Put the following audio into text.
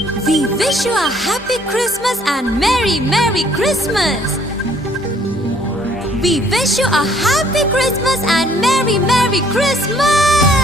We wish you a happy Christmas and Merry Christmas. We wish you a happy Christmas and Merry Christmas.